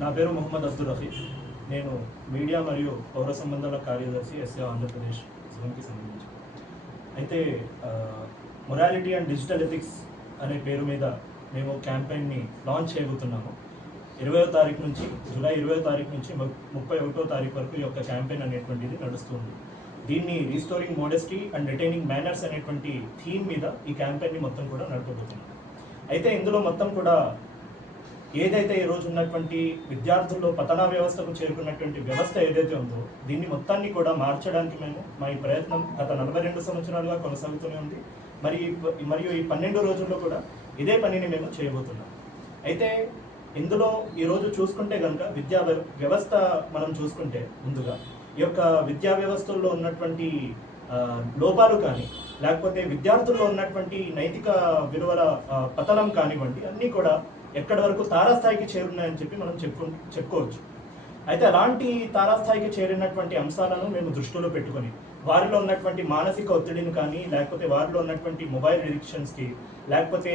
నా పేరు మొహమ్మద్ అబ్దుల్ రఫీఫ్ నేను మీడియా మరియు పౌర సంబంధాల కార్యదర్శి ఎస్ఏ ఆంధ్రప్రదేశ్ జోన్కి సంబంధించి. అయితే మొరాలిటీ అండ్ డిజిటల్ ఎథిక్స్ అనే పేరు మీద మేము క్యాంపెయిన్ని లాంచ్ చేయబోతున్నాము. ఇరవయో తారీఖు నుంచి జూలై ఇరవయో తారీఖు నుంచి ముప్పై ఒకటో తారీఖు వరకు ఈ యొక్క క్యాంపెయిన్ అనేటువంటిది నడుస్తుంది. దీన్ని restoring modesty and retaining manners అనేటువంటి థీమ్ మీద ఈ క్యాంపెయిన్ని మొత్తం కూడా నడపబోతున్నాం అయితే ఇందులో మొత్తం కూడా ఏదైతే ఈ రోజు ఉన్నటువంటి విద్యార్థుల్లో పతనా వ్యవస్థకు చేరుకున్నటువంటి వ్యవస్థ ఏదైతే ఉందో దీన్ని మొత్తాన్ని కూడా మార్చడానికి మేము మా ఈ ప్రయత్నం గత నలభై రెండు సంవత్సరాలుగా కొనసాగుతూనే ఉంది. మరి మరియు ఈ పన్నెండు రోజుల్లో కూడా ఇదే పనిని మేము చేయబోతున్నాం. అయితే ఇందులో ఈరోజు చూసుకుంటే కనుక విద్యా వ్యవస్థ మనం చూసుకుంటే ముందుగా ఈ యొక్క విద్యా వ్యవస్థల్లో ఉన్నటువంటి లోపాలు కానీ లేకపోతే విద్యార్థుల్లో ఉన్నటువంటి నైతిక విలువల పతనం కానివ్వండి అన్నీ కూడా ఎక్కడి వరకు తారాస్థాయికి చేరున్నాయని చెప్పి మనం చెప్పు చెప్పుకోవచ్చు. అయితే అలాంటి తారాస్థాయికి చేరినటువంటి అంశాలను మేము దృష్టిలో పెట్టుకొని వారిలో ఉన్నటువంటి మానసిక ఒత్తిడిని కానీ లేకపోతే వారిలో ఉన్నటువంటి మొబైల్కి లేకపోతే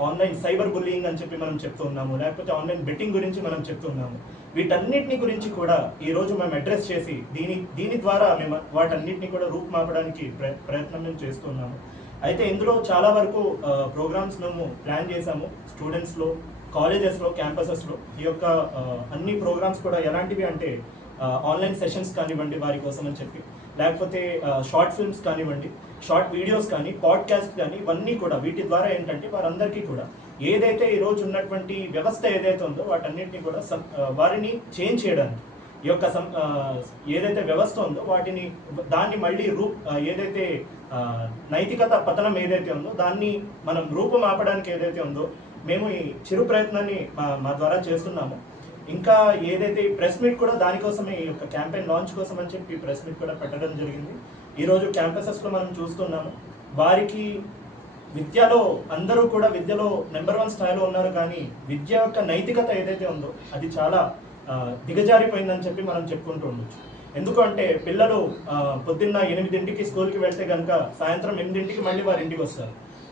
ఆన్లైన్ సైబర్ బుల్లింగ్ అని చెప్పి మనం చెప్తూ ఉన్నాము లేకపోతే ఆన్లైన్ బెట్టింగ్ గురించి మనం చెప్తూ ఉన్నాము వీటన్నిటిని గురించి కూడా ఈ రోజు మేము అడ్రస్ చేసి దీని దీని ద్వారా మేము వాటన్నిటిని కూడా రూపుమాపడానికి ప్ర- ప్రయత్నం మేము చేస్తున్నాము అయితే ఇందులో చాలా వరకు ప్రోగ్రామ్స్ మేము ప్లాన్ చేశాము. స్టూడెంట్స్లో కాలేజెస్లో క్యాంపసెస్లో ఈ యొక్క అన్ని ప్రోగ్రామ్స్ కూడా ఎలాంటివి అంటే ఆన్లైన్ సెషన్స్ కానివ్వండి వారి కోసం అని చెప్పి. లేకపోతే షార్ట్ ఫిల్మ్స్ కానివ్వండి షార్ట్ వీడియోస్ కానీ పాడ్కాస్ట్ కానీ ఇవన్నీ కూడా వీటి ద్వారా ఏంటంటే వారందరికీ కూడా ఏదైతే ఈ రోజు ఉన్నటువంటి వ్యవస్థ ఏదైతే ఉందో వాటన్నిటిని కూడా వారిని చేంజ్ చేయడానికి ఈ యొక్క సం- ఏదైతే వ్యవస్థ ఉందో వాటిని దాన్ని మళ్ళీ రూప్ ఏదైతే నైతికత పతనం ఏదైతే ఉందో దాన్ని మనం రూపుమాపడానికి ఏదైతే ఉందో మేము ఈ చిరు ప్రయత్నాన్ని మా మా ద్వారా చేస్తున్నాము. ఇంకా ఏదైతే ప్రెస్ మీట్ కూడా దానికోసమే ఈ యొక్క క్యాంపెయిన్ లాంచ్ కోసం అని చెప్పి ప్రెస్ మీట్ కూడా పెట్టడం జరిగింది. ఈరోజు క్యాంపసెస్లో మనం చూస్తున్నాము. వారికి విద్యలో అందరూ కూడా విద్యలో నెంబర్ వన్ స్థాయిలో ఉన్నారు కానీ విద్య యొక్క నైతికత ఏదైతే ఉందో అది చాలా దిగజారిపోయిందని చెప్పి మనం చెప్పుకుంటూ ఉండొచ్చు. ఎందుకంటే పిల్లలు పొద్దున్న ఎనిమిదింటికి స్కూల్కి వెళ్తే కనుక సాయంత్రం ఎనిమిదింటికి మళ్ళీ వారి ఇంటికి వస్తారు.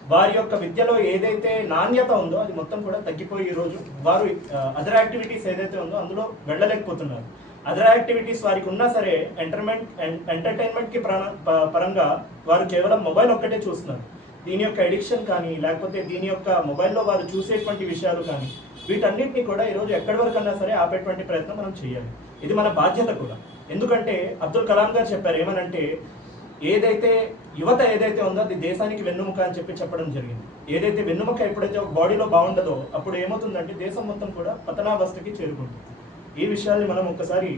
వారి యొక్క విద్యలో ఏదైతే నాణ్యత ఉందో అది మొత్తం కూడా తగ్గిపోయి ఈరోజు రోజు వారు అదర్ యాక్టివిటీస్ ఏదైతే ఉందో అందులో వెళ్ళలేకపోతున్నారు. అదర్ యాక్టివిటీస్ వారికి ఉన్నా సరే ఎంటర్మెంట్ ఎంటర్టైన్మెంట్కి ప్రాణ- పరంగా వారు కేవలం మొబైల్ ఒక్కటే చూస్తున్నారు. దీని యొక్క ఎడిక్షన్ కానీ లేకపోతే దీని యొక్క మొబైల్లో వారు చూసేటువంటి విషయాలు కానీ వీటన్నిటిని కూడా ఈరోజు ఎక్కడి వరకు అన్నా సరే ఆపేటువంటి ప్రయత్నం మనం చేయాలి. ఇది మన బాధ్యత కూడా. ఎందుకంటే అబ్దుల్ కలాం గారు చెప్పారు ఏమనంటే ఏదైతే యువత ఏదైతే ఉందో అది దేశానికి వెన్నుముక అని చెప్పి చెప్పడం జరిగింది. ఏదైతే వెన్నుముక ఎప్పుడైతే ఒక బాడీలో బాగుండదో అప్పుడు ఏమవుతుందంటే దేశం మొత్తం కూడా పతనావస్థకి చేరుకుంటుంది. ఈ విషయాన్ని మనం ఒకసారి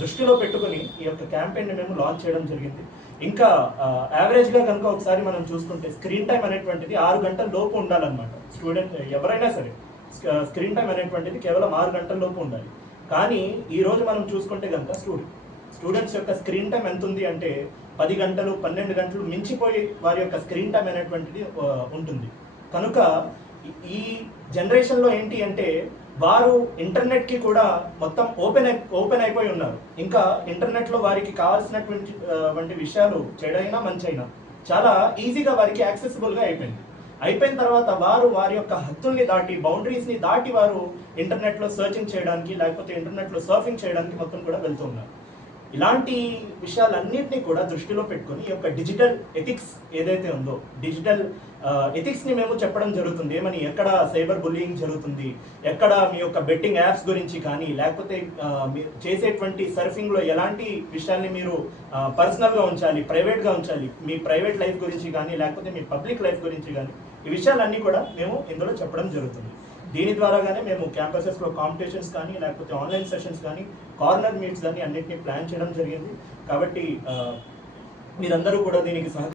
దృష్టిలో పెట్టుకుని ఈ యొక్క క్యాంపెయిన్ మేము లాంచ్ చేయడం జరిగింది. ఇంకా యావరేజ్గా కనుక ఒకసారి మనం చూసుకుంటే స్క్రీన్ టైం అనేటువంటిది ఆరు గంటల లోపు ఉండాలన్నమాట. స్టూడెంట్ ఎవరైనా సరే స్క్రీన్ టైం అనేటువంటిది కేవలం ఆరు గంటల లోపు ఉండాలి. కానీ ఈ రోజు మనం చూసుకుంటే కనుక స్టూడెంట్ స్టూడెంట్స్ యొక్క స్క్రీన్ టైం ఎంత ఉంది అంటే పది గంటలు పన్నెండు గంటలు మించిపోయి వారి యొక్క స్క్రీన్ టైం అనేటువంటిది ఉంటుంది. కనుక ఈ- జనరేషన్లో ఏంటి అంటే వారు ఇంటర్నెట్కి కూడా మొత్తం ఓపెన్ అయి ఓపెన్ అయిపోయి ఉన్నారు. ఇంకా ఇంటర్నెట్లో వారికి కావాల్సినటువంటి వంటి విషయాలు చెడైనా మంచైనా చాలా ఈజీగా వారికి యాక్సెసిబుల్గా అయిపోయింది. అయిపోయిన తర్వాత వారు వారి యొక్క హద్దుల్ని దాటి బౌండరీస్ని దాటి వారు ఇంటర్నెట్లో సర్చింగ్ చేయడానికి లేకపోతే ఇంటర్నెట్లో సర్ఫింగ్ చేయడానికి మొత్తం కూడా వెళ్తూ ఉన్నారు. ఇలాంటి విషయాలన్నింటినీ కూడా దృష్టిలో పెట్టుకొని ఈ యొక్క డిజిటల్ ఎథిక్స్ ఏదైతే ఉందో డిజిటల్ ఎథిక్స్ని uh, మేము చెప్పడం జరుగుతుంది. ఏమని? ఎక్కడ సైబర్ బుల్లింగ్ జరుగుతుంది? ఎక్కడ మీ యొక్క బెట్టింగ్ యాప్స్ గురించి కానీ లేకపోతే uh, మీరు చేసేటువంటి సర్ఫింగ్లో ఎలాంటి విషయాల్ని మీరు uh, పర్సనల్గా ఉంచాలి ప్రైవేట్గా ఉంచాలి? మీ ప్రైవేట్ లైఫ్ గురించి కానీ లేకపోతే మీ పబ్లిక్ లైఫ్ గురించి కానీ ఈ విషయాలన్నీ కూడా మేము ఇందులో చెప్పడం జరుగుతుంది. దీని ద్వారాగానే మేము క్యాంపసెస్లో కాంపిటీషన్స్ కానీ లేకపోతే ఆన్లైన్ సెషన్స్ కానీ కార్నర్ మీట్స్ కానీ అన్నింటినీ ప్లాన్ చేయడం జరిగింది. కాబట్టి మీరందరూ కూడా దీనికి సహ